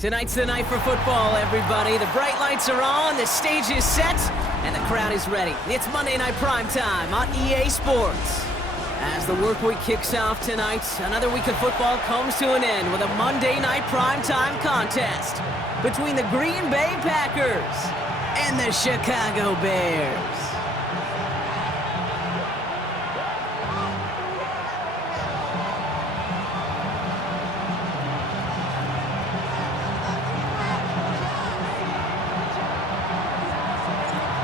Tonight's the night for football, everybody. The bright lights are on, the stage is set, and the crowd is ready. It's Monday Night Primetime on EA Sports. As the work week kicks off tonight, another week of football comes to an end with a Monday Night Primetime contest between the Green Bay Packers and the Chicago Bears.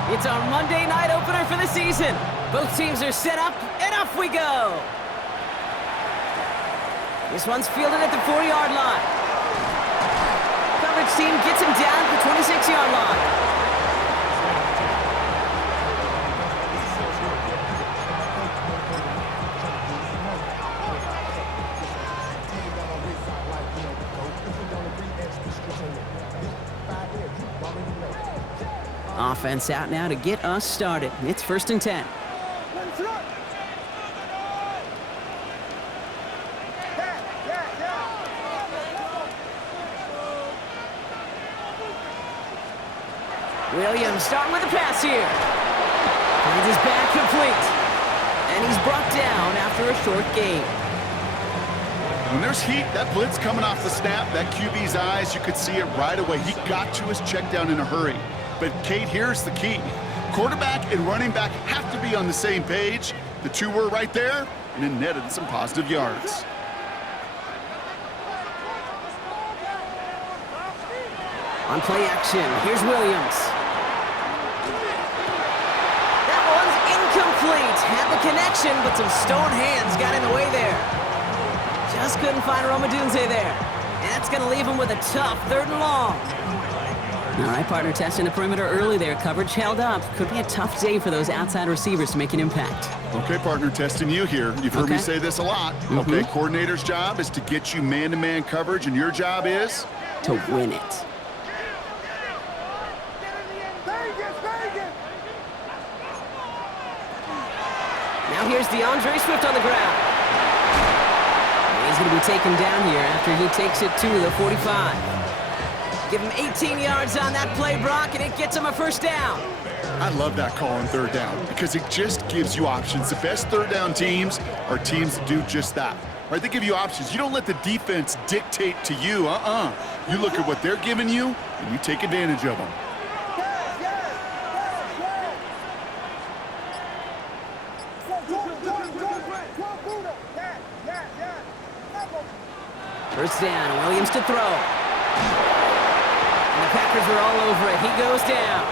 It's our Monday night opener for the season. Both teams are set up, and off we go. This one's fielded at the 4-yard line. Coverage team gets him down at the 26-yard line. Offense out now to get us started. It's 1st and 10. Williams starting with a pass here. Finds his back complete. And he's brought down after a short gain. When there's heat, that blitz coming off the snap, that QB's eyes, you could see it right away. He got to his check down in a hurry. But, Kate, here's the key. Quarterback and running back have to be on the same page. The two were right there, and it netted some positive yards. On play action, here's Williams. That one's incomplete. Had the connection, but some stone hands got in the way there. Just couldn't find Romadunze there. And that's going to leave him with a tough 3rd and long. All right, partner, testing the perimeter early there. Coverage held up. Could be a tough day for those outside receivers to make an impact. Okay, partner, testing you here. You've heard me say this a lot. Okay, coordinator's job is to get you man-to-man coverage, and your job is? To win it. Now here's DeAndre Swift on the ground. And he's going to be taken down here after he takes it to the 45. Give him 18 yards on that play, Brock, and it gets him a 1st down. I love that call on 3rd down because it just gives you options. The best 3rd down teams are teams that do just that. Right? They give you options. You don't let the defense dictate to you. You look at what they're giving you, and you take advantage of them. First down, Williams to throw. And the Packers are all over it. He goes down.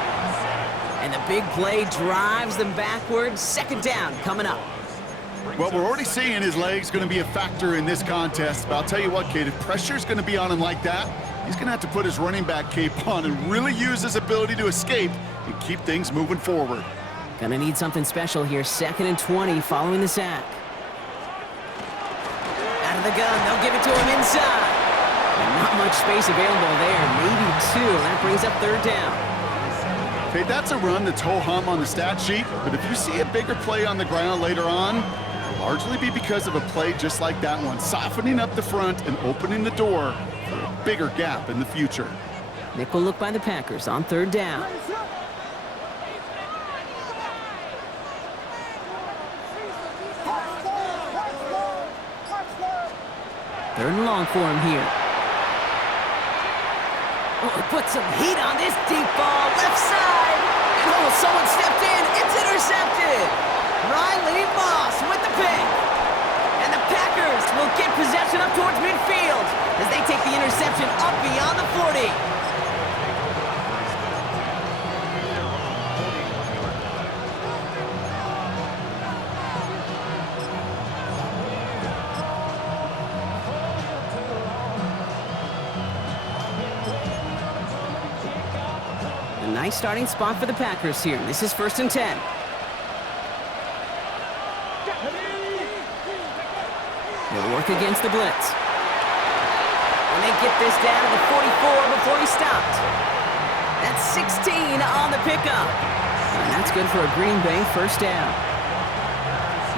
And the big play drives them backwards. 2nd down coming up. Well, we're already seeing his legs going to be a factor in this contest. But I'll tell you what, Kate, if pressure's going to be on him like that, he's going to have to put his running back cape on and really use his ability to escape and keep things moving forward. Gonna need something special here. 2nd and 20 following the sack. Out of the gun, they'll give it to him inside. And not much space available there. Maybe 2. That brings up 3rd down. Okay, that's a run that's ho-hum on the stat sheet, but if you see a bigger play on the ground later on, it'll largely be because of a play just like that one, softening up the front and opening the door for a bigger gap in the future. Nickel look by the Packers on 3rd down. Third and long for him here. Oh, put some heat on this deep ball, left side. And oh, someone stepped in. It's intercepted. Riley Moss with the pick. And the Packers will get possession up towards midfield as they take the interception up beyond the 40. Nice starting spot for the Packers here. This is 1st and 10. They'll work against the blitz. And they get this down to the 44 before he stopped. That's 16 on the pickup. And that's good for a Green Bay 1st down.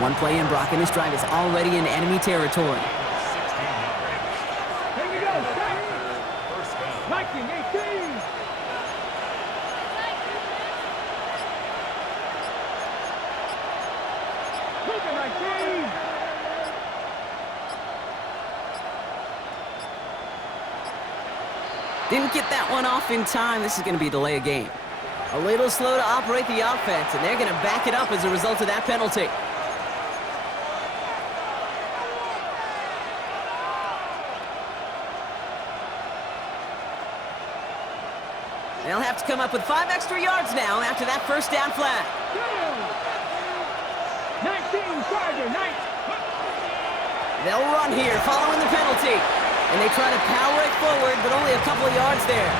One play in, Brock, and this drive is already in enemy territory. 19, 18. Look at 19. Didn't get that one off in time. This is going to be a delay of game. A little slow to operate the offense, and they're going to back it up as a result of that penalty. They'll have to come up with 5 extra yards now after that first down flag. 19, Charger, 19. They'll run here following the penalty. And they try to power it forward, but only a couple of yards there.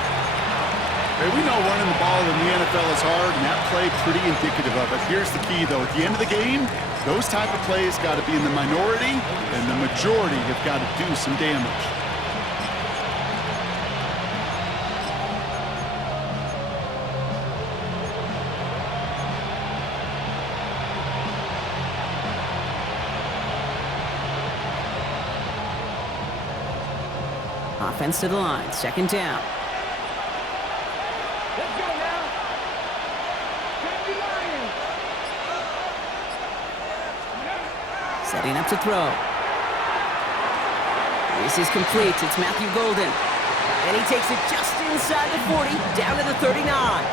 Hey, we know running the ball in the NFL is hard, and that play pretty indicative of it. Here's the key, though. At the end of the game, those type of plays got to be in the minority, and the majority have got to do some damage. Offense to the line, second down. Let's go now. Safety Lions. Setting up to throw. This is complete. It's Matthew Golden. And he takes it just inside the 40, down to the 39.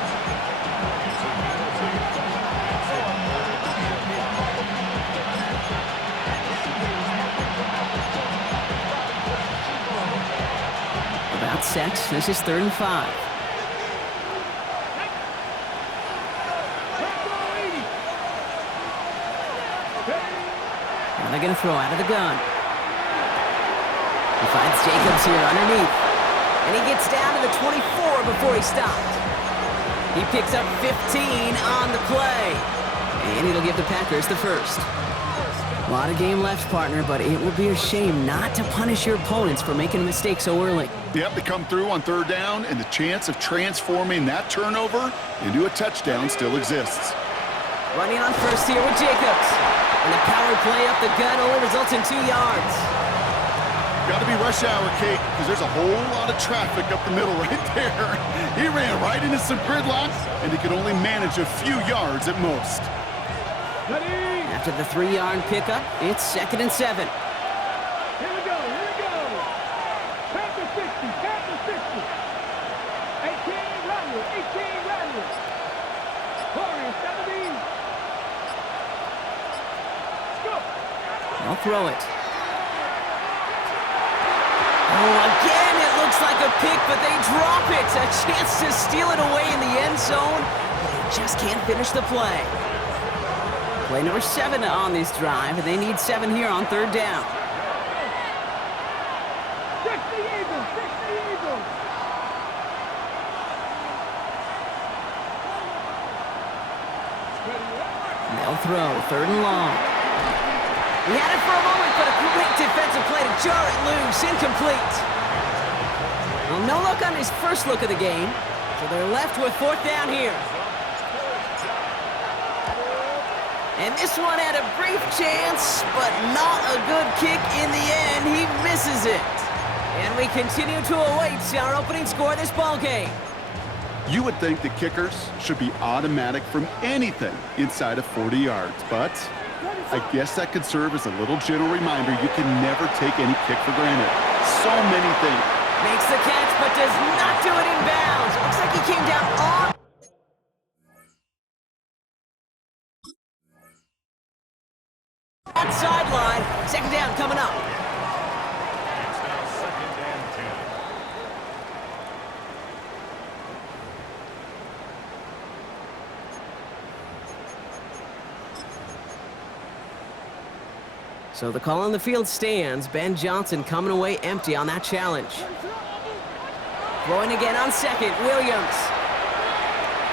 About set. This is 3rd and 5. Now they're going to throw out of the gun. He finds Jacobs here underneath. And he gets down to the 24 before he stopped. He picks up 15 on the play. And it'll give the Packers the first. A lot of game left, partner, but it would be a shame not to punish your opponents for making a mistake so early. Yep, they come through on 3rd down, and the chance of transforming that turnover into a touchdown still exists. Running on first here with Jacobs. And the power play up the gut only results in 2 yards. Got to be rush hour, Kate, because there's a whole lot of traffic up the middle right there. He ran right into some gridlock, and he could only manage a few yards at most. After the 3-yard pickup, it's 2nd and 7. Here we go, here we go. Panther 60, Panther 60. 18 Rattler, 18 Rattler. Warriors 17. Let's go. They'll throw it. Oh, again, it looks like a pick, but they drop it. A chance to steal it away in the end zone, but they just can't finish the play. Play number 7 on this drive, and they need 7 here on 3rd down. 60 Eagles, 60 Eagles. They'll throw, 3rd and long. He had it for a moment, but a great defensive play to jar it loose, incomplete. Well, no luck on his first look of the game, so they're left with 4th down here. And this one had a brief chance, but not a good kick in the end. He misses it. And we continue to await our opening score of this ballgame. You would think the kickers should be automatic from anything inside of 40 yards, but I guess that could serve as a little gentle reminder you can never take any kick for granted. So many things. Makes the catch, but does not do it in bounds. Looks like he came down on that sideline. 2nd down coming up. So the call on the field stands. Ben Johnson coming away empty on that challenge. Throwing again on 2nd, Williams.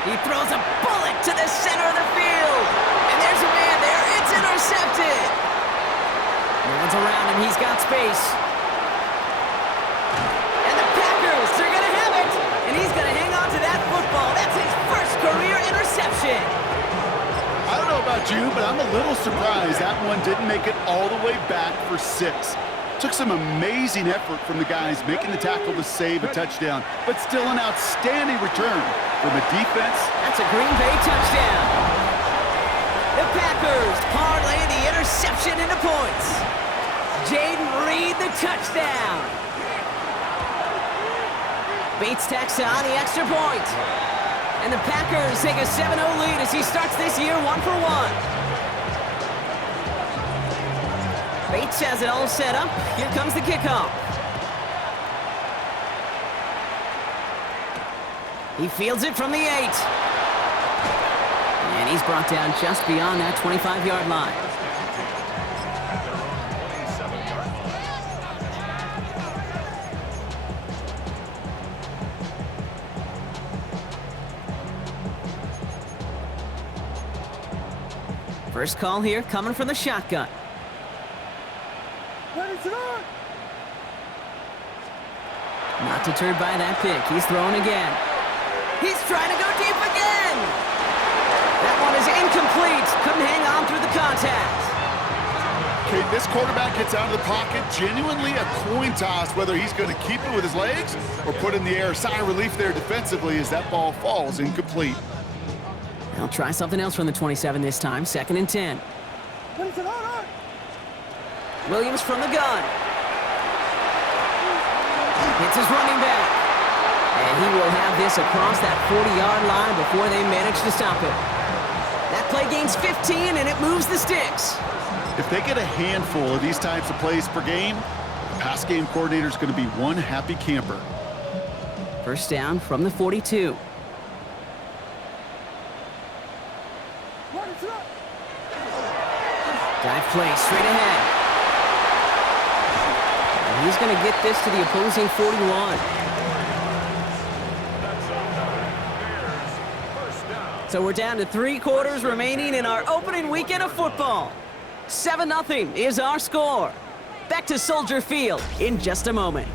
He throws a bullet to the center of the field. And there's a man there. It's intercepted. No one's around him. He's got space. And the Packers, they're going to have it. And he's going to hang on to that football. That's his first career interception. I don't know about you, but I'm a little surprised that one didn't make it all the way back for 6. Took some amazing effort from the guys making the tackle to save a touchdown, but still an outstanding return from a defense. That's a Green Bay touchdown. The Packers parlay the interception into points. Jaden Reed, the touchdown. Bates tacks on the extra point. And the Packers take a 7-0 lead as he starts this year 1-for-1. Bates has it all set up. Here comes the kickoff. He fields it from the 8. And he's brought down just beyond that 25-yard line. First call here coming from the shotgun. Not deterred by that pick. He's throwing again. He's trying to go deep again. That one is incomplete. Couldn't hang on through the contact. Okay, this quarterback gets out of the pocket. Genuinely a coin toss whether he's going to keep it with his legs or put it in the air. Sigh of relief there defensively as that ball falls incomplete. They'll try something else from the 27 this time. 2nd and 10. Williams from the gun. Hits his running back. And he will have this across that 40-yard line before they manage to stop it. That play gains 15, and it moves the sticks. If they get a handful of these types of plays per game, the pass game coordinator is going to be one happy camper. First down from the 42. Dive play straight ahead. And he's going to get this to the opposing 41. So we're down to 3 quarters remaining in our opening weekend of football. 7-0 is our score. Back to Soldier Field in just a moment.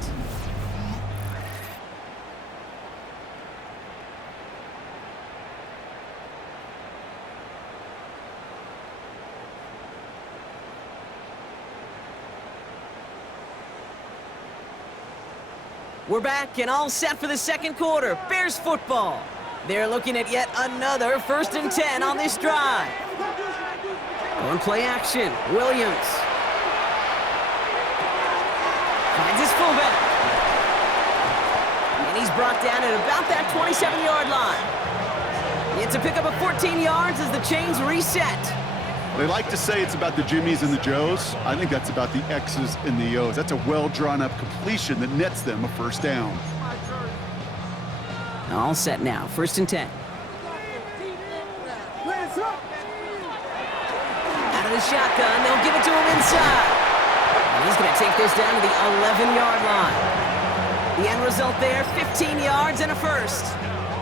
We're back and all set for the second quarter. Bears football. They're looking at yet another 1st and 10 on this drive. On play action, Williams. Finds his fullback. And he's brought down at about that 27-yard line. It's a pickup of 14 yards as the chains reset. They like to say it's about the Jimmies and the Joes. I think that's about the X's and the O's. That's a well-drawn-up completion that nets them a 1st down. All set now, 1st and 10. Out of the shotgun, they'll give it to him inside. And he's going to take this down to the 11-yard line. The end result there, 15 yards and a 1st.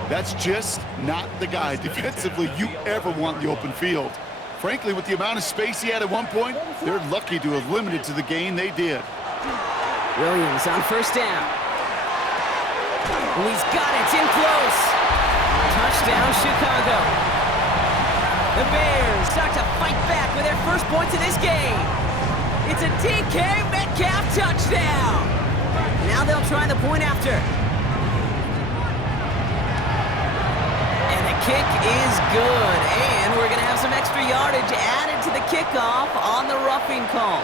That's just not the guy defensively you ever want in the open field. Frankly, with the amount of space he had at one point, they're lucky to have limited to the gain they did. Williams on 1st down. And he's got it in close. Touchdown, Chicago. The Bears start to fight back with their first points of this game. It's a DK Metcalf touchdown. Now they'll try the point after. And the kick is good. And we're going to have some extra yardage added to the kickoff on the roughing call.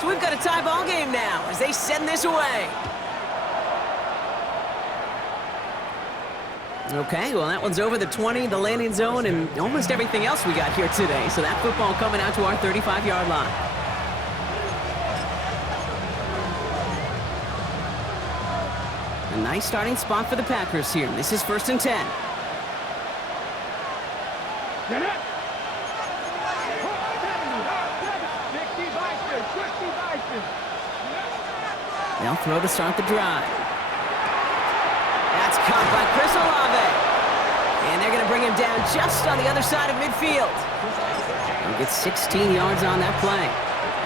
So we've got a tie ball game now as they send this away. Okay, well, that one's over the 20, the landing zone, and almost everything else we got here today. So that football coming out to our 35-yard line. A nice starting spot for the Packers here. This is 1st and 10. They'll throw to start the drive. That's caught by Chris Olave. And they're going to bring him down just on the other side of midfield. He'll get 16 yards on that play.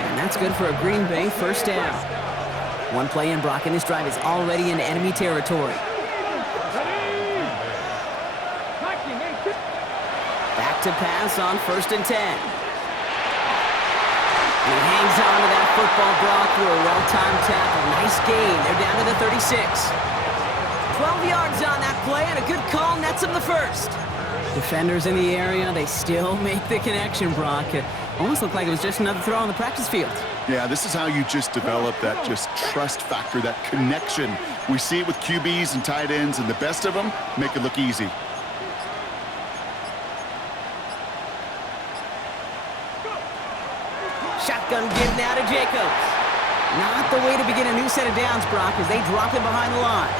And that's good for a Green Bay 1st down. One play in, Brock, and this drive is already in enemy territory. Back to pass on 1st and 10. He hangs on to that football, Brock, through a well-timed tackle. Nice gain. They're down to the 36. 12 yards on that play, and a good call nets him the first. Defenders in the area, they still make the connection, Brock. It almost looked like it was just another throw on the practice field. Yeah, this is how you just develop that just trust factor, that connection. We see it with QBs and tight ends, and the best of them make it look easy. Shotgun give now to Jacobs. Not the way to begin a new set of downs, Brock, as they drop him behind the line.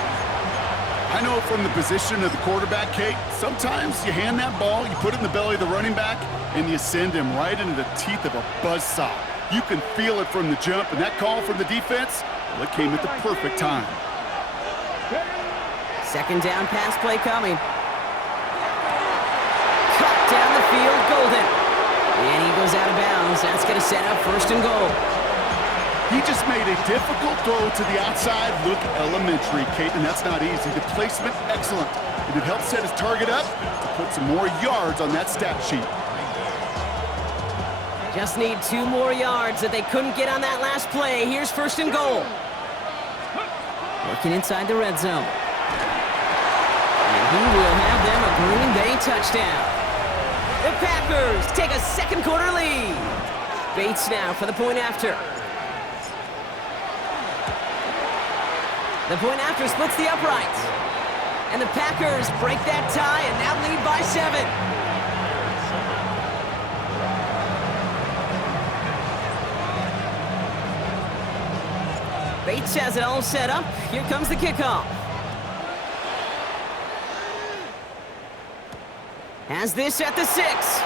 I know from the position of the quarterback, Kate, sometimes you hand that ball, you put it in the belly of the running back, and you send him right into the teeth of a buzzsaw. You can feel it from the jump, and that call from the defense, well, it came at the perfect time. Second down pass play coming. Cut down the field, Golden. And he goes out of bounds. That's going to set up first and goal. He just made a difficult throw to the outside. Look elementary, Kate, and that's not easy. The placement, excellent. And it helped set his target up to put some more yards on that stat sheet. Just need 2 more yards that they couldn't get on that last play. Here's first and goal. Working inside the red zone. And he will have them a Green Bay touchdown. The Packers take a second quarter lead. Bates now for the point after. The point after splits the uprights. And the Packers break that tie and now lead by 7. Bates has it all set up. Here comes the kickoff. Has this at the 6.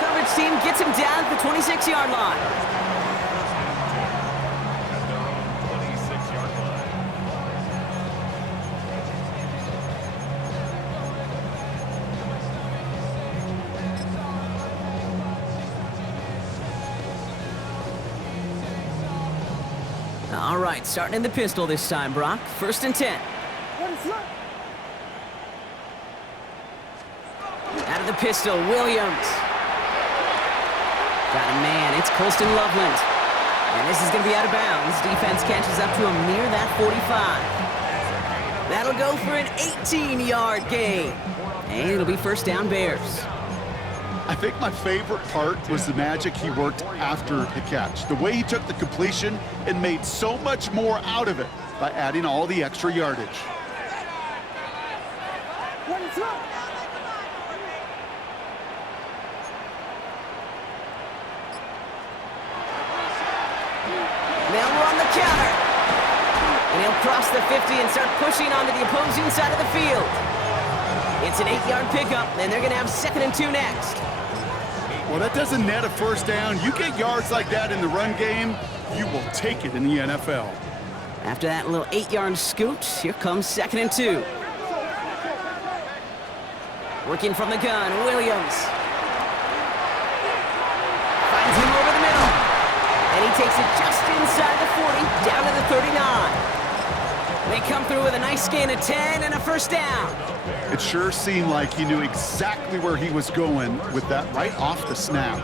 Coverage team gets him down at the 26-yard line. All right, starting in the pistol this time, Brock. First and 10. Out of the pistol, Williams. Got a man, it's Colston Loveland. And this is going to be out of bounds. Defense catches up to him near that 45. That'll go for an 18-yard gain. And it'll be first down Bears. I think my favorite part was the magic he worked after the catch. The way he took the completion and made so much more out of it by adding all the extra yardage. Now we're on the counter. And he'll cross the 50 and start pushing onto the opposing side of the field. It's an 8-yard pickup, and they're going to have 2nd and 2 next. Well, that doesn't net a first down. You get yards like that in the run game, you will take it in the NFL. After that little 8-yard scoot, here comes 2nd and 2. Working from the gun, Williams. Finds him over the middle. And he takes it just inside the 40, down to the 39. They come through with a nice gain of 10 and a first down. It sure seemed like he knew exactly where he was going with that right off the snap.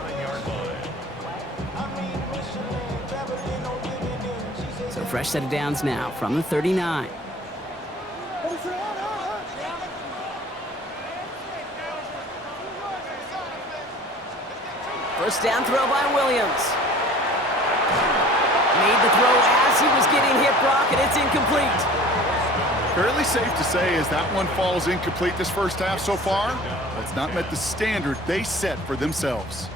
So fresh set of downs now from the 39. First down throw by Williams. Made the throw as he was getting hit, Brock, and it's incomplete. Fairly safe to say as that one falls incomplete this first half so far, it's not met the standard they set for themselves.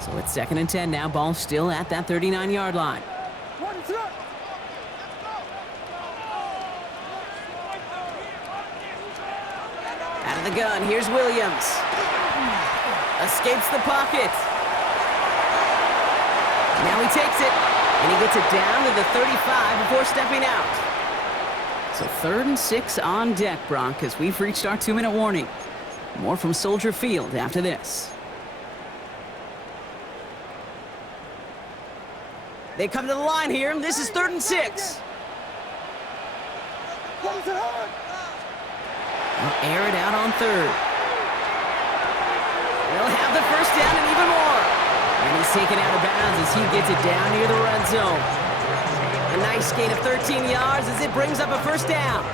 So it's 2nd and 10 now, ball still at that 39-yard line. Out of the gun, here's Williams. Escapes the pocket. Now he takes it, and he gets it down to the 35 before stepping out. So 3rd and 6 on deck, Brock, as we've reached our 2-minute warning. More from Soldier Field after this. They come to the line here, and this is 3rd and 6. They'll air it out on third. They'll have the first down and even more. And he's taken out of bounds as he gets it down near the red zone. A nice gain of 13 yards as it brings up a first down.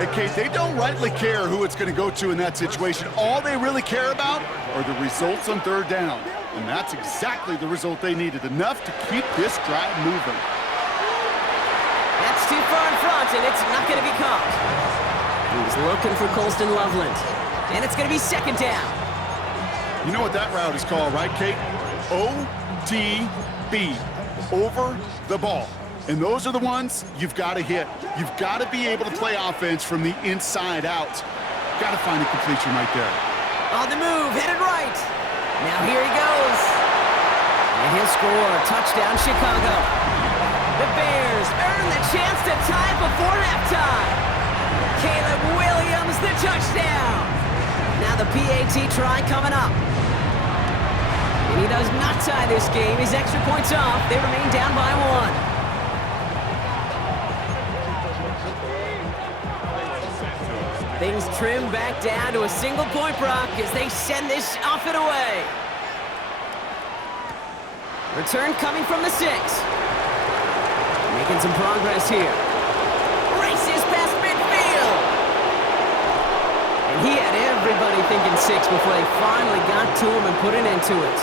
Hey, Kate, they don't rightly care who it's going to go to in that situation. All they really care about are the results on third down. And that's exactly the result they needed, enough to keep this drive moving. That's too far in front, and it's not going to be caught. He's looking for Colston Loveland. And it's going to be second down. You know what that route is called, right, Kate? OTB, over the ball. And those are the ones you've got to hit. You've got to be able to play offense from the inside out. Got to find a completion right there. On the move, headed right. Now here he goes. And he'll score. Touchdown, Chicago. The Bears earn the chance to tie before halftime. Caleb Williams, the touchdown. Now the PAT try coming up. And he does not tie this game. His extra points off. They remain down by 1. Things trim back down to a single-point Brock as they send this off and away. Return coming from the 6. Making some progress here. Races past midfield. And he had everybody thinking 6 before they finally got to him and put an end to it.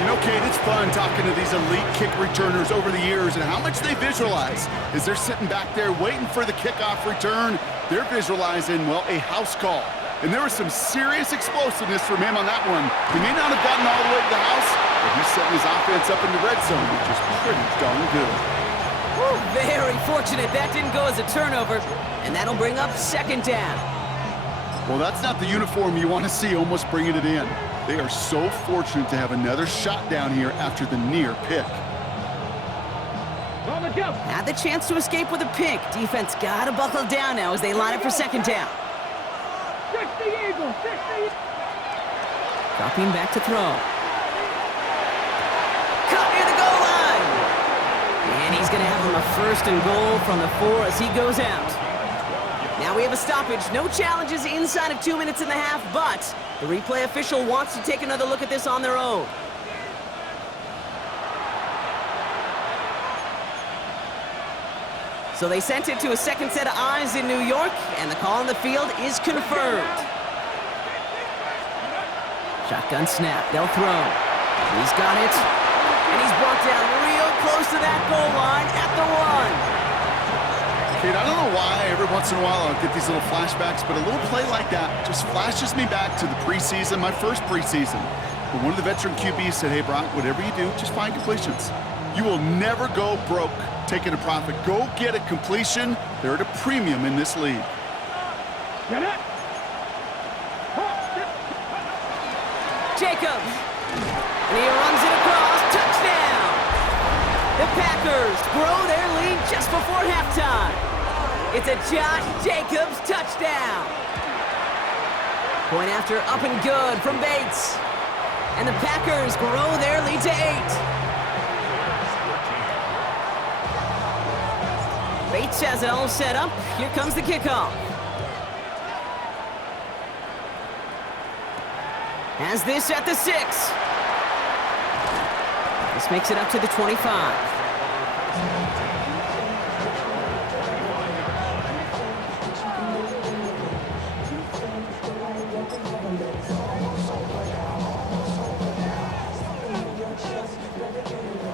You know, Kate, it's fun talking to these elite kick returners over the years and how much they visualize. As they're sitting back there waiting for the kickoff return, they're visualizing, well, a house call. And there was some serious explosiveness from him on that one. He may not have gotten all the way to the house, but he's setting his offense up in the red zone, which is pretty darn good. Woo, very fortunate that didn't go as a turnover, and that'll bring up second down. Well, that's not the uniform you want to see almost bringing it in. They are so fortunate to have another shot down here after the near pick. Had the chance to escape with a pick. Defense got to buckle down now as they line up for second down. 60 Eagles, 60. Dropping back to throw. Caught near the goal line. And he's going to have him a first and goal from the 4 as he goes out. Now we have a stoppage. No challenges inside of 2 minutes and a half, but the replay official wants to take another look at this on their own. So they sent it to a second set of eyes in New York, and the call on the field is confirmed. Shotgun snap. They'll throw. He's got it. And he's brought down real close to that goal line at the 1. Kate, I don't know why every once in a while I'll get these little flashbacks, but a little play like that just flashes me back to the preseason, my first preseason. When one of the veteran QBs said, hey, Brock, whatever you do, just find completions. You will never go broke taking a profit. Go get a completion. They're at a premium in this league. Jacobs. And he runs it across. Touchdown. The Packers grow their lead just before halftime. It's a Josh Jacobs touchdown. Point after up and good from Bates. And the Packers grow their lead to 8. Bates has it all set up. Here comes the kickoff. Has this at the 6. This makes it up to the 25.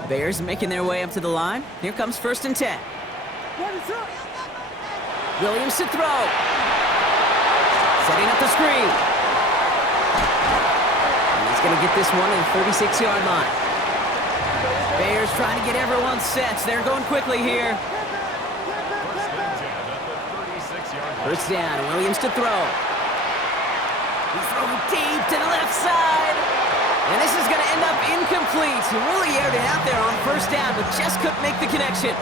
Bears making their way up to the line. Here comes 1st and 10. Williams to throw. Setting up the screen. And he's going to get this one at the 36-yard line. Bears trying to get everyone set. They're going quickly here. First down. Williams to throw. He's throwing deep to the left side. And this is going to end up incomplete. He really aired it out there on first down, but just couldn't make the connection.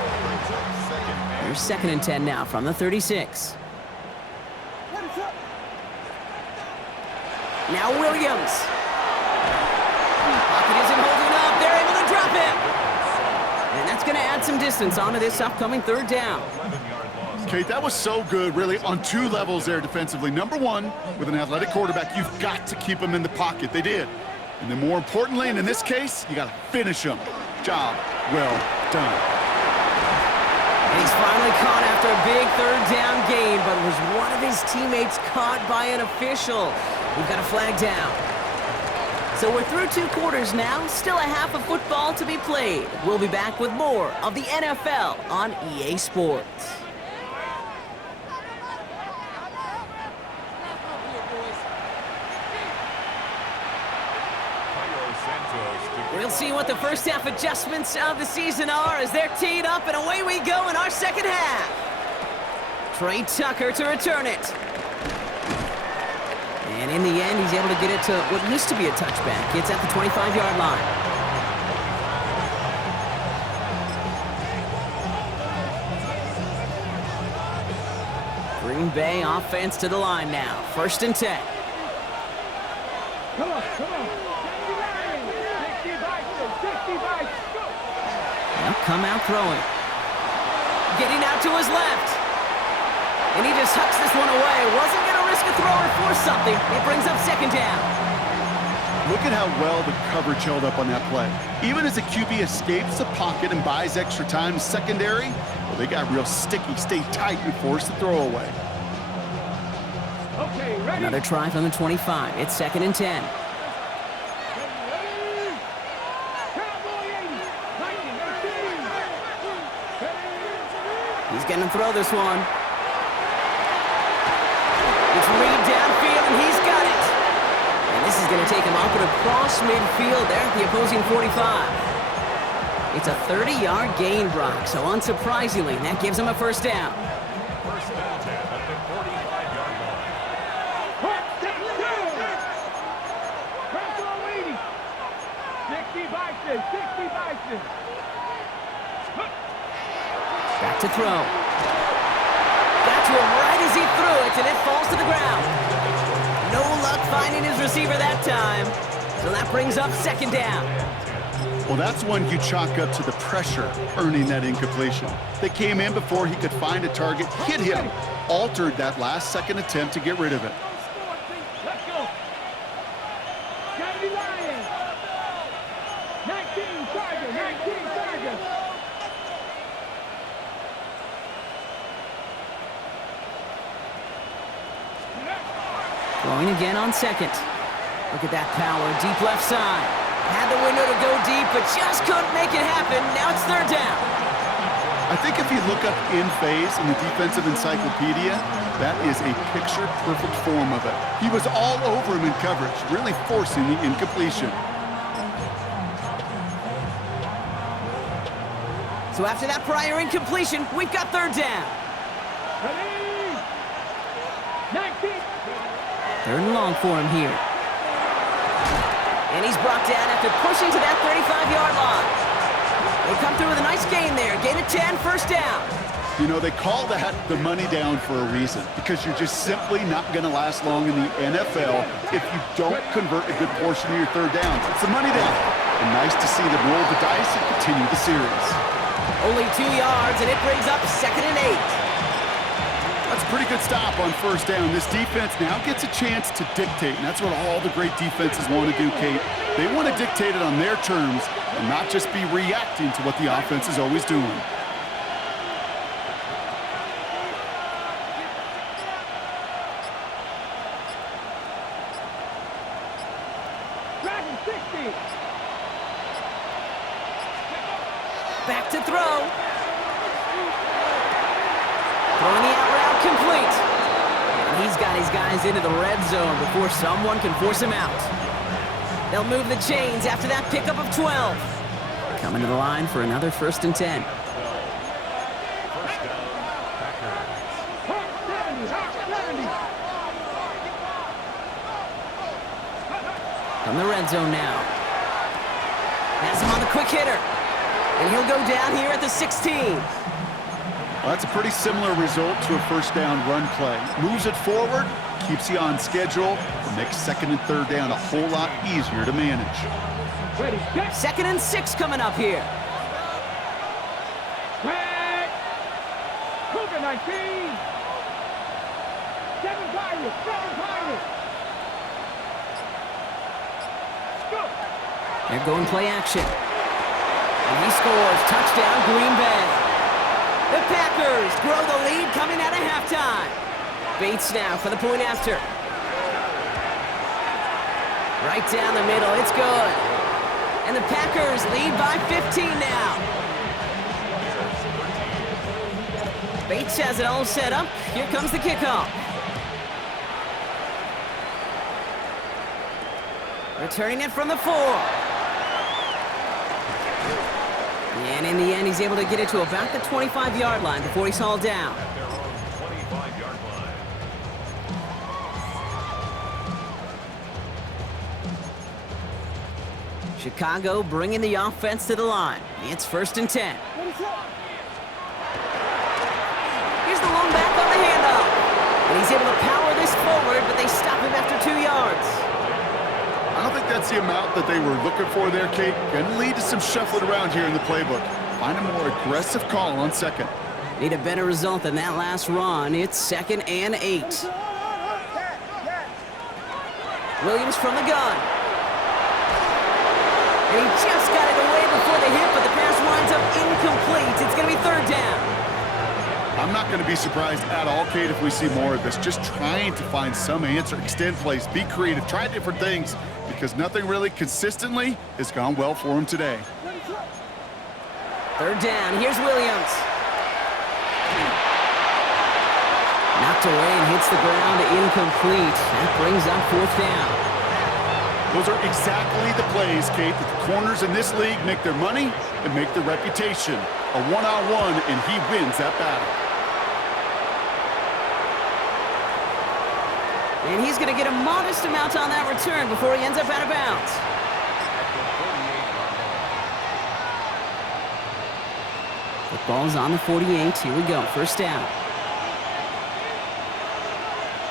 Here's 2nd and 10 now from the 36. Now Williams. Pocket isn't holding up. They're able to drop him. And that's going to add some distance onto this upcoming 3rd down. Kate, that was so good, really, on two levels there defensively. Number one, with an athletic quarterback, you've got to keep him in the pocket. They did. And then more importantly, and in this case, you got to finish him. Job well done. And he's finally caught after a big third down gain, but was one of his teammates caught by an official? We've got a flag down. So we're through 2 quarters now, still a half of football to be played. We'll be back with more of the NFL on EA Sports. We'll see what the first half adjustments of the season are as they're teed up, and away we go in our second half. Trey Tucker to return it. And in the end, he's able to get it to what used to be a touchback. It's at the 25-yard line. Green Bay offense to the line now. 1st and 10. Come on, come on. 60 bites, go. They'll come out throwing. Getting out to his left. And he just hucks this one away. Wasn't going to risk a throw or force something. It brings up 2nd down. Look at how well the coverage held up on that play. Even as the QB escapes the pocket and buys extra time secondary, well, they got real sticky, stay tight, and force the throw away. Okay, ready? Another try from the 25. It's 2nd and 10. He's going to throw this one. It's Reed downfield, and he's got it. And this is going to take him up and across midfield there at the opposing 45. It's a 30-yard gain, Brock, so unsurprisingly, that gives him a 1st down. First and 10 at the 45-yard line. Press on Leedy. 60 bites, 60 bites. Back to throw. Got to him right as he threw it, and it falls to the ground. No luck finding his receiver that time. So that brings up 2nd down. Well, that's one you chalk up to the pressure earning that incompletion. They came in before he could find a target, hit him, altered that last-second attempt to get rid of it. Let's go. Kennedy Lions. 19 Chargers, 19 Chargers. Throwing again on 2nd. Look at that power, deep left side. Had the window to go deep, but just couldn't make it happen. Now it's 3rd down. I think if you look up in phase in the defensive encyclopedia, that is a picture-perfect form of it. He was all over him in coverage, really forcing the incompletion. So after that prior incompletion, we've got 3rd down. Ready? 19. 3rd and long for him here. And he's brought down after pushing to that 35-yard line. They come through with a nice gain there. Gain of 10, 1st down. You know, they call that the money down for a reason, because you're just simply not going to last long in the NFL if you don't convert a good portion of your 3rd downs. It's the money down. And nice to see them roll the dice and continue the series. Only 2 yards, and it brings up 2nd and 8. That's a pretty good stop on 1st down. This defense now gets a chance to dictate, and that's what all the great defenses want to do, Kate. They want to dictate it on their terms and not just be reacting to what the offense is always doing. Dragon 60. Back to throw. Throwing the out route complete. And he's got his guys into the red zone before someone can force him out. They'll move the chains after that pickup of 12. Coming to the line for another 1st and 10. First down, Packers. 70. From the red zone now. Has him on the quick hitter. And he'll go down here at the 16. Well, that's a pretty similar result to a 1st down run play. Moves it forward, keeps you on schedule, and makes 2nd and 3rd down a whole lot easier to manage. Ready, get. 2nd and 6 coming up here. Red. Coconut. 19. 7 Pirates. 7 Pirates. Scoop. They're going play action. And he scores. Touchdown, Green Bay. The Packers grow the lead coming out of halftime. Bates now for the point after. Right down the middle. It's good. And the Packers lead by 15 now. Bates has it all set up. Here comes the kickoff. Returning it from the 4. And in the end, he's able to get it to about the 25-yard line before he's hauled down. At their own 25-yard line. Chicago bringing the offense to the line. It's 1st and 10. Here's the lone back on the handoff. And he's able to power this forward, but they stop him after 2 yards. I don't think that's the amount that they were looking for there, Kate. Going to lead to some shuffling around here in the playbook. Find a more aggressive call on 2nd. Need a better result than that last run. It's 2nd and 8. Williams from the gun. And he just got it away before the hit, but the pass winds up incomplete. It's going to be 3rd down. I'm not going to be surprised at all, Kate, if we see more of this. Just trying to find some answer, extend plays, be creative, try different things, because nothing really consistently has gone well for him today. 3rd down. Here's Williams. Knocked away and hits the ground, incomplete. That brings up 4th down. Those are exactly the plays, Kate, that the corners in this league make their money and make their reputation. A one-on-one, and he wins that battle. And he's going to get a modest amount on that return before he ends up out of bounds. The ball's on the 48. Here we go. 1st down.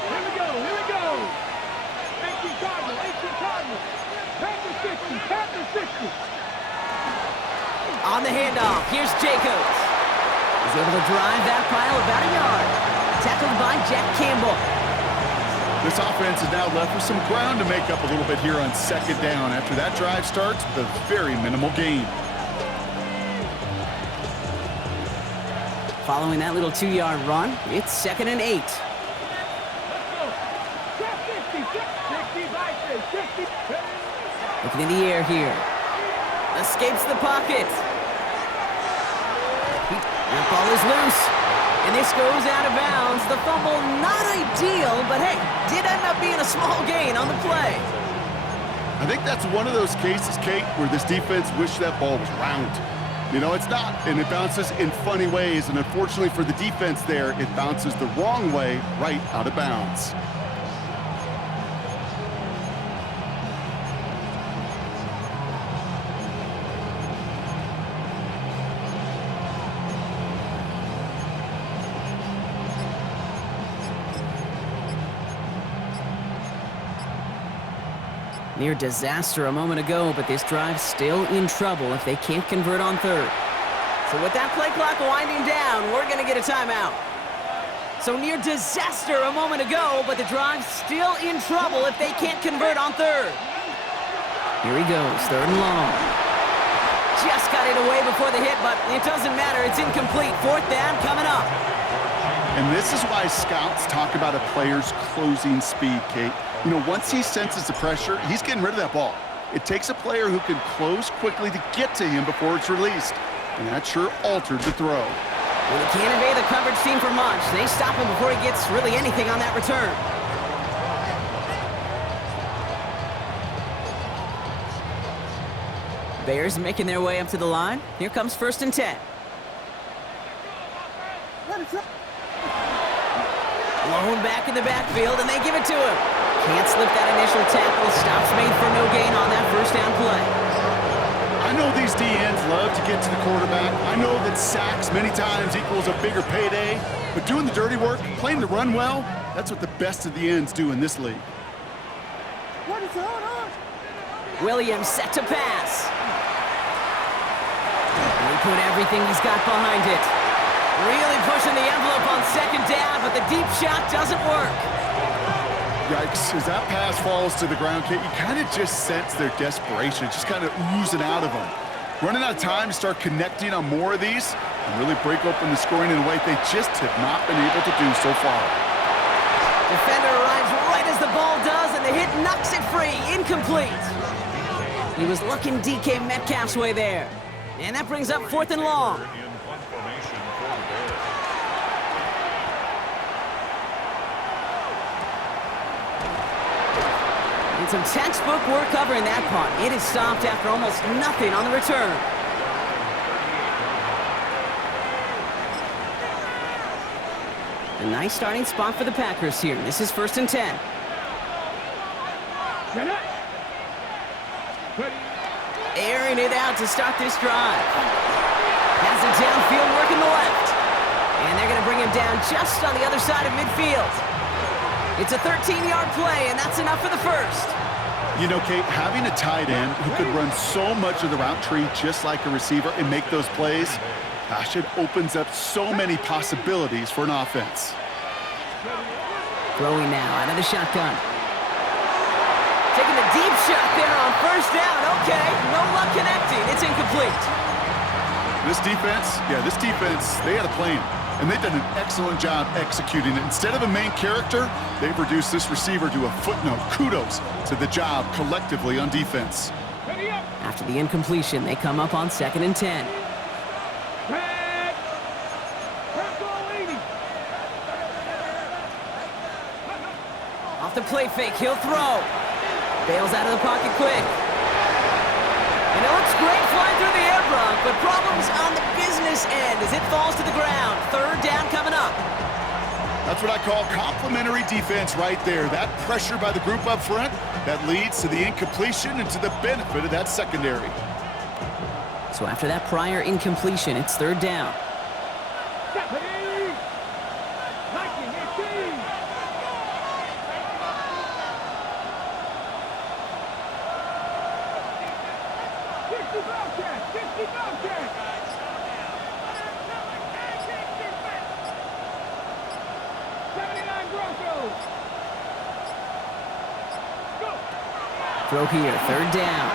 Here we go. Here we go. 18 Cardinals. 18 Cardinals. Panther 60. Panther 60. On the handoff, here's Jacobs. He's able to drive that pile about a yard. Tackled by Jack Campbell. This offense is now left with some ground to make up a little bit here on 2nd down after that drive starts with a very minimal gain. Following that little 2-yard run, it's 2nd and 8. Let's go. 60. 60 by 60. Looking in the air here. Escapes the pocket. That ball is loose. And this goes out of bounds. The fumble, not ideal, but hey, did end up being a small gain on the play. I think that's one of those cases, Kate, where this defense wished that ball was round. You know, it's not, and it bounces in funny ways, and unfortunately for the defense there, it bounces the wrong way right out of bounds. Near disaster a moment ago, but this drive's still in trouble if they can't convert on 3rd. So with that play clock winding down, we're going to get a timeout. So near disaster a moment ago, but the drive's still in trouble if they can't convert on 3rd. Here he goes, 3rd and long. Just got it away before the hit, but it doesn't matter. It's incomplete. 4th down coming up. And this is why scouts talk about a player's closing speed, Kate. You know, once he senses the pressure, he's getting rid of that ball. It takes a player who can close quickly to get to him before it's released. And that sure altered the throw. Well, he can't evade the coverage team for much. They stop him before he gets really anything on that return. Bears making their way up to the line. Here comes 1st and 10. Lone back in the backfield, and they give it to him. Can't slip that initial tackle. Stops made for no gain on that 1st down play. I know these DNs love to get to the quarterback. I know that sacks many times equals a bigger payday. But doing the dirty work, playing the run well, that's what the best of the ends do in this league. Williams set to pass. And he put everything he's got behind it. Really pushing the envelope on second down, but the deep shot doesn't work. Yikes, as that pass falls to the ground, Kate, you kind of just sense their desperation, just kind of oozing out of them. Running out of time to start connecting on more of these and really break open the scoring in a way they just have not been able to do so far. Defender arrives right as the ball does, and the hit knocks it free. Incomplete. He was looking DK Metcalf's way there. And that brings up 4th and long. And some textbook work covering that punt. It is stopped after almost nothing on the return. A nice starting spot for the Packers here. This is 1st and 10. Airing it out to start this drive. Has it downfield, working the left. And they're going to bring him down just on the other side of midfield. It's a 13-yard play, and that's enough for the first. You know, Kate, having a tight end who could run so much of the route tree just like a receiver and make those plays, gosh, it opens up so many possibilities for an offense. Throwing now out of the shotgun. Taking the deep shot there on 1st down. Okay, no luck connecting. It's incomplete. This defense, they had a plan, and they've done an excellent job executing it. Instead of a main character, they've reduced this receiver to a footnote. Kudos to the job collectively on defense. After the incompletion, they come up on 2nd and 10. Off the play fake, he'll throw. Bails out of the pocket quick. And it looks great flying through the air, Brock, but problems on the business end as it falls to the ground. 3rd down coming up. That's what I call complimentary defense right there. That pressure by the group up front, that leads to the incompletion and to the benefit of that secondary. So after that prior incompletion, it's 3rd down. Throw here, 3rd down.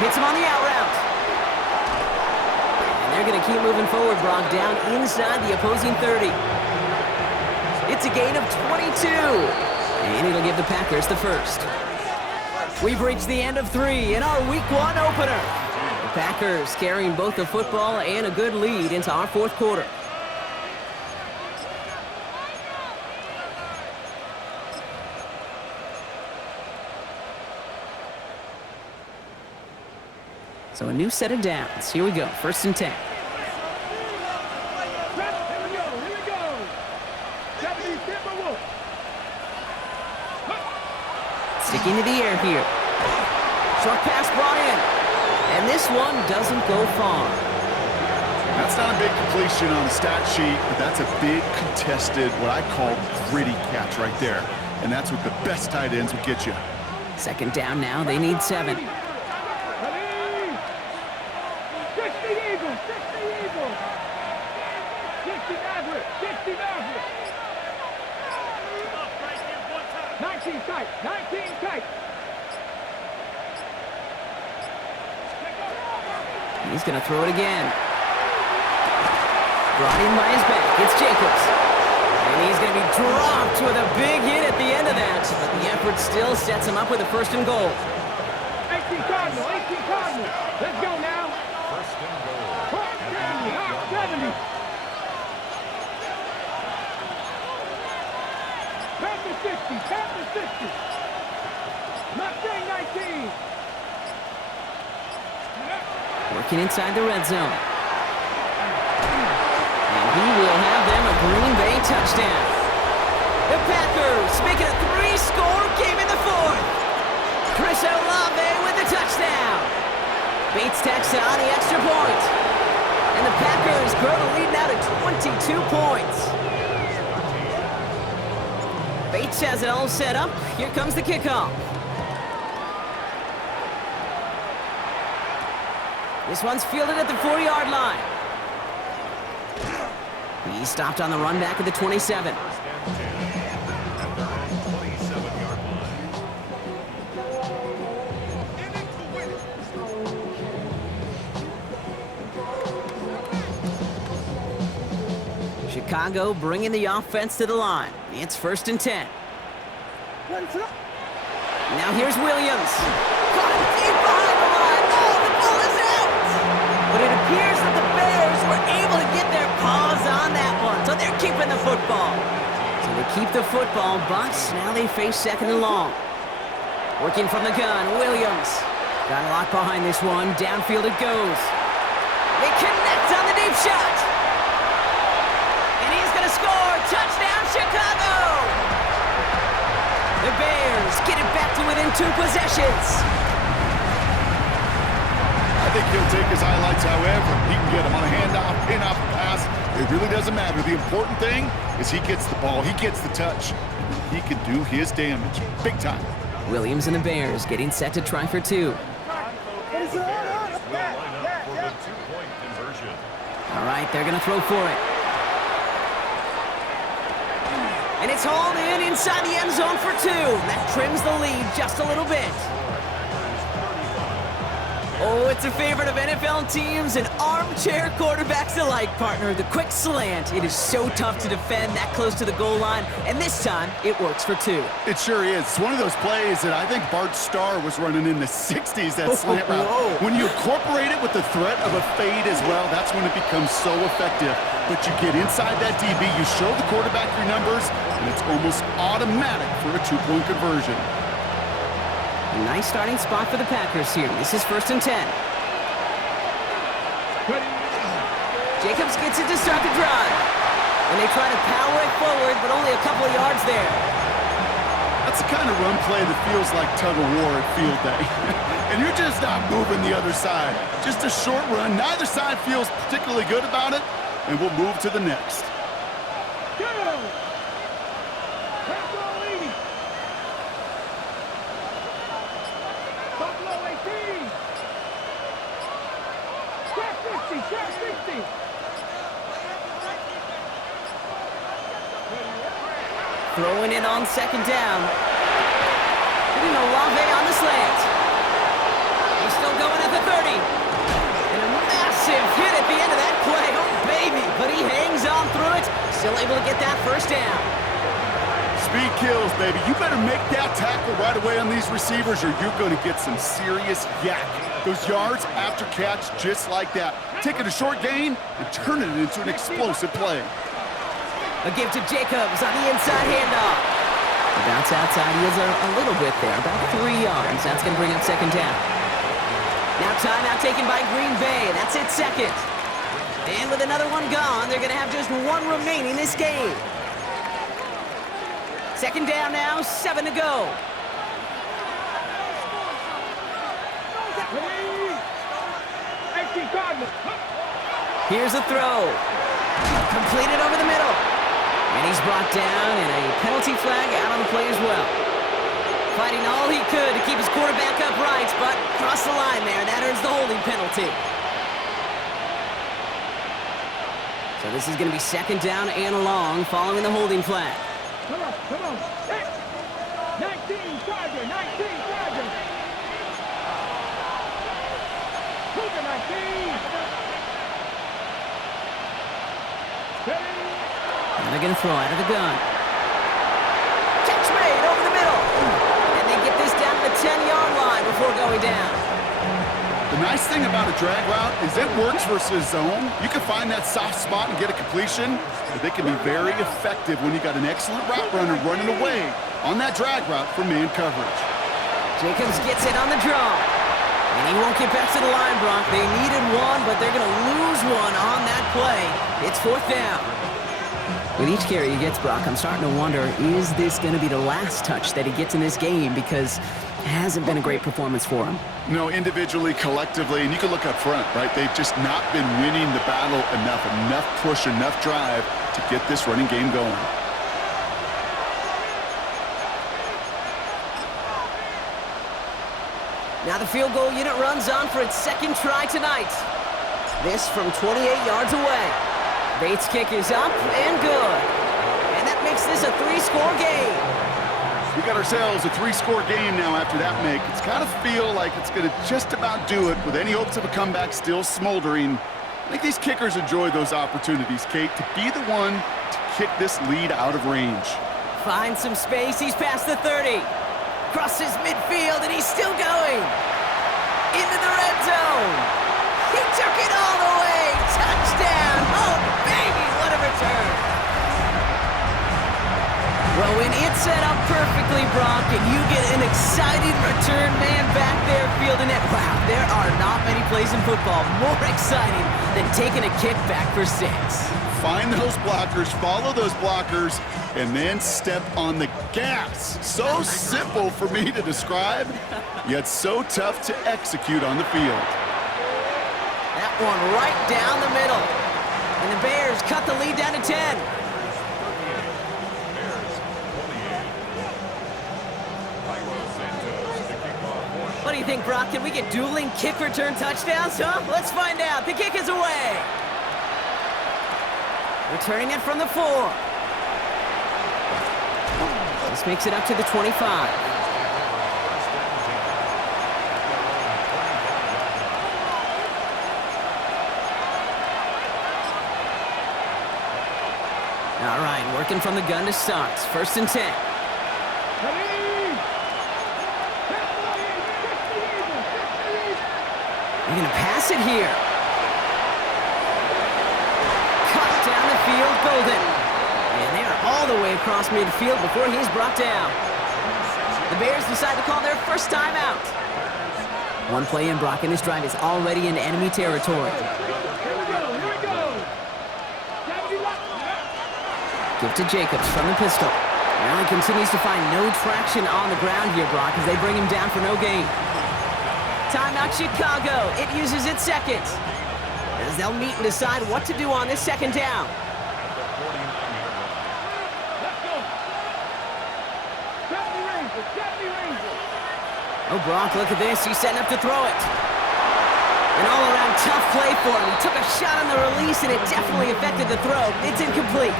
Hits him on the out route. And they're going to keep moving forward, Brock, down inside the opposing 30. It's a gain of 22. And it'll give the Packers the first. We've reached the end of 3 in our Week 1 opener. The Packers carrying both the football and a good lead into our 4th quarter. So a new set of downs. Here we go, 1st and 10. Sticking to the air here. Short pass brought in. And this one doesn't go far. That's not a big completion on the stat sheet, but that's a big contested, what I call gritty catch right there. And that's what the best tight ends will get you. 2nd down now, they need 7. He's going to throw it again. Brought in by his back. It's Jacobs. And he's going to be dropped with a big hit at the end of that. But the effort still sets him up with a 1st and goal. 18 Cardinal. Let's go now. 1st and goal. 70. Panther 60. Mustang 19. Working inside the red zone. And he will have them a Green Bay touchdown. The Packers make it a 3-score game in the 4th. Chris Olave with the touchdown. Bates tacks on the extra point. And the Packers grow the lead now to 22 points. Bates has it all set up. Here comes the kickoff. This one's fielded at the 4-yard line. He stopped on the run back at the 27. First and 10 at their own 27-yard line. Chicago bringing the offense to the line. It's 1st and 10. Now here's Williams. Caught him deep behind the line. Oh, the ball is out! But it appears that the Bears were able to get their paws on that one, so they're keeping the football. So they keep the football, but now they face 2nd and long. Working from the gun, Williams. Got a lot behind this one. Downfield it goes. They connect on the deep shot. And he's going to score. Touchdown, Chicago! The Bears get it back to within 2 possessions. I think he'll take his highlights however he can get them on a handoff, pin-off, pass. It really doesn't matter. The important thing is he gets the ball, he gets the touch. He can do his damage. Big time. Williams and the Bears getting set to try for 2. The Bears will line up for the 2-point conversion. All right, they're going to throw for it. And it's hauled in inside the end zone for 2. That trims the lead just a little bit. Oh, it's a favorite of NFL teams and armchair quarterbacks alike, partner. The quick slant. It is so tough to defend that close to the goal line, and this time it works for 2. It sure is. It's one of those plays that I think Bart Starr was running in the 60s, that slant route. When you incorporate it with the threat of a fade as well, that's when it becomes so effective. But you get inside that DB, you show the quarterback your numbers, and it's almost automatic for a 2-point conversion. A nice starting spot for the Packers here. This is 1st and 10. Jacobs gets it to start the drive. And they try to power it forward, but only a couple of yards there. That's the kind of run play that feels like tug-of-war at field day. And you're just not moving the other side. Just a short run. Neither side feels particularly good about it, and we'll move to the next. Throwing it on 2nd down. Hitting Olave on the slant. He's still going at the 30. And a massive hit at the end of that play. Oh, baby. But he hangs on through it. Still able to get that 1st down. Speed kills, baby. You better make that tackle right away on these receivers or you're going to get some serious yak. Those yards after catch just like that. Taking a short gain and turning it into an explosive play. A give to Jacobs on the inside handoff. The bounce outside, he is a little bit there, about 3 yards. That's going to bring up 2nd down. Now timeout taken by Green Bay. That's it, 2nd. And with another one gone, they're going to have just 1 remaining this game. 2nd down now, 7 to go. Here's a throw. Completed over the middle. And he's brought down, and a penalty flag out on the play as well. Fighting all he could to keep his quarterback upright, but crossed the line there. That earns the holding penalty. So this is going to be 2nd down and long following the holding flag. Come on, come on. 19, Charger, 19, Charger. Cougar 19. And they're going to throw out of the gun. Catch made over the middle. And they get this down to the 10-yard line before going down. The nice thing about a drag route is it works versus zone. You can find that soft spot and get a completion, but they can be very effective when you got an excellent route runner running away on that drag route for man coverage. Jacobs gets it on the draw. And he won't get back to the line, Brock. They needed one, but they're going to lose one on that play. It's 4th down. With each carry he gets, Brock, I'm starting to wonder, is this going to be the last touch that he gets in this game? Because it hasn't been a great performance for him. No, individually, collectively, and you can look up front, right? They've just not been winning the battle enough push, enough drive to get this running game going. Now the field goal unit runs on for its 2nd try tonight. This from 28 yards away. Bates' kick is up and good. And that makes this a 3-score game. We got ourselves a 3-score game now after that make. It's got to feel like it's going to just about do it with any hopes of a comeback still smoldering. I think these kickers enjoy those opportunities, Kate, to be the one to kick this lead out of range. Finds some space. He's past the 30. Crosses midfield, and he's still going. Into the red zone. He took it all the way. Touchdown. Oh, baby, what a return. Well, when it's set up perfectly, Brock, and you get an exciting return man back there fielding it, wow, there are not many plays in football more exciting than taking a kick back for 6. Find those blockers, follow those blockers, and then step on the gas. So simple for me to describe, yet so tough to execute on the field. That one right down the middle. And the Bears cut the lead down to 10. What do you think, Brock? Can we get dueling kick return touchdowns, huh? Let's find out. The kick is away. Returning it from the 4. This makes it up to the 25. All right, working from the gun to start. 1st and 10. You're going to pass it here. Cut down the field, Golden. And they are all the way across midfield before he's brought down. The Bears decide to call their first timeout. One play in, Brock, and this drive is already in enemy territory. Give to Jacobs from the pistol. Now he continues to find no traction on the ground here, Brock, as they bring him down for no gain. Timeout Chicago. It uses its second. As they'll meet and decide what to do on this 2nd down. Oh, Brock, look at this. He's setting up to throw it. An all-around tough play for him. He took a shot on the release, and it definitely affected the throw. It's incomplete.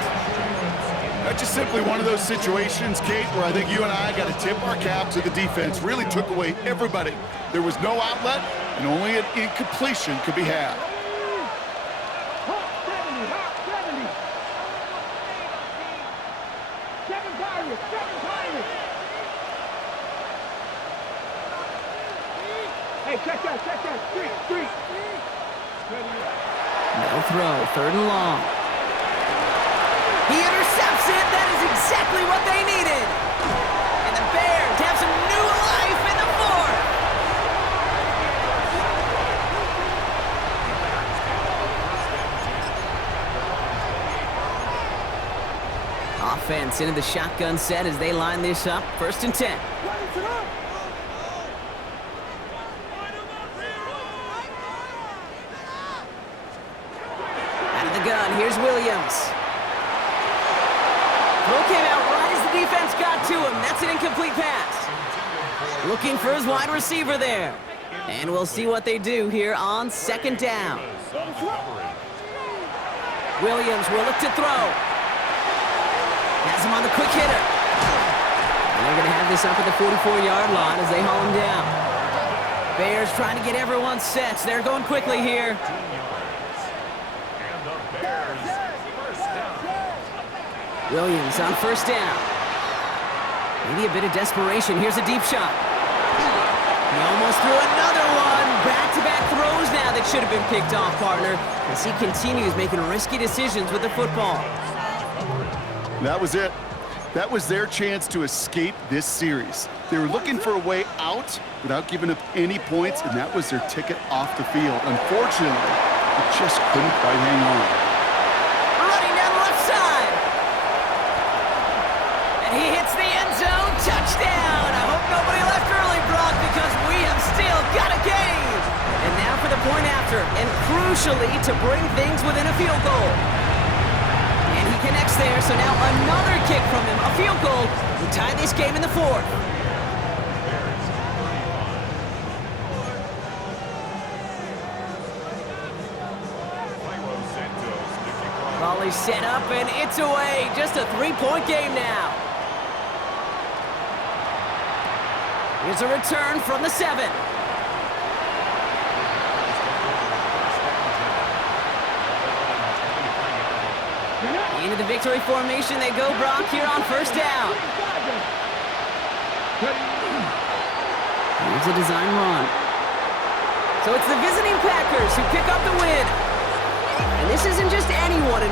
That's just simply one of those situations, Kate, where I think you and I got to tip our cap to the defense. Really took away everybody. There was no outlet, and only an incompletion could be had. Hey, check that, street. No throw, 3rd and long. He intercepts it. That is exactly what they needed. And the Bears have some new life in the 4th. Offense into the shotgun set as they line this up. 1st and 10. Out of the gun, here's Williams. Throw came out right as the defense got to him. That's an incomplete pass. Looking for his wide receiver there. And we'll see what they do here on 2nd down. Williams will look to throw. Has him on the quick hitter. And they're going to have this up at the 44-yard line as they haul him down. Bears trying to get everyone set. They're going quickly here. Williams on 1st down. Maybe a bit of desperation. Here's a deep shot. He almost threw another one. Back-to-back throws now that should have been picked off, partner, as he continues making risky decisions with the football. That was it. That was their chance to escape this series. They were looking for a way out without giving up any points, and that was their ticket off the field. Unfortunately, they just couldn't quite hang on. Running down the left side. And he hits the end zone. Touchdown. I hope nobody left early, Brock, because we have still got a game. And now for the point after, and crucially to bring things within a field goal. And he connects there, so now another kick from him, a field goal, to tie this game in the 4th. ball is set up, and it's away. Just a 3-point game now. Here's a return from the 7. Into the victory formation they go, Brock, here on first down. Here's a design run. So it's the visiting Packers who pick up the win. And this isn't just anyone in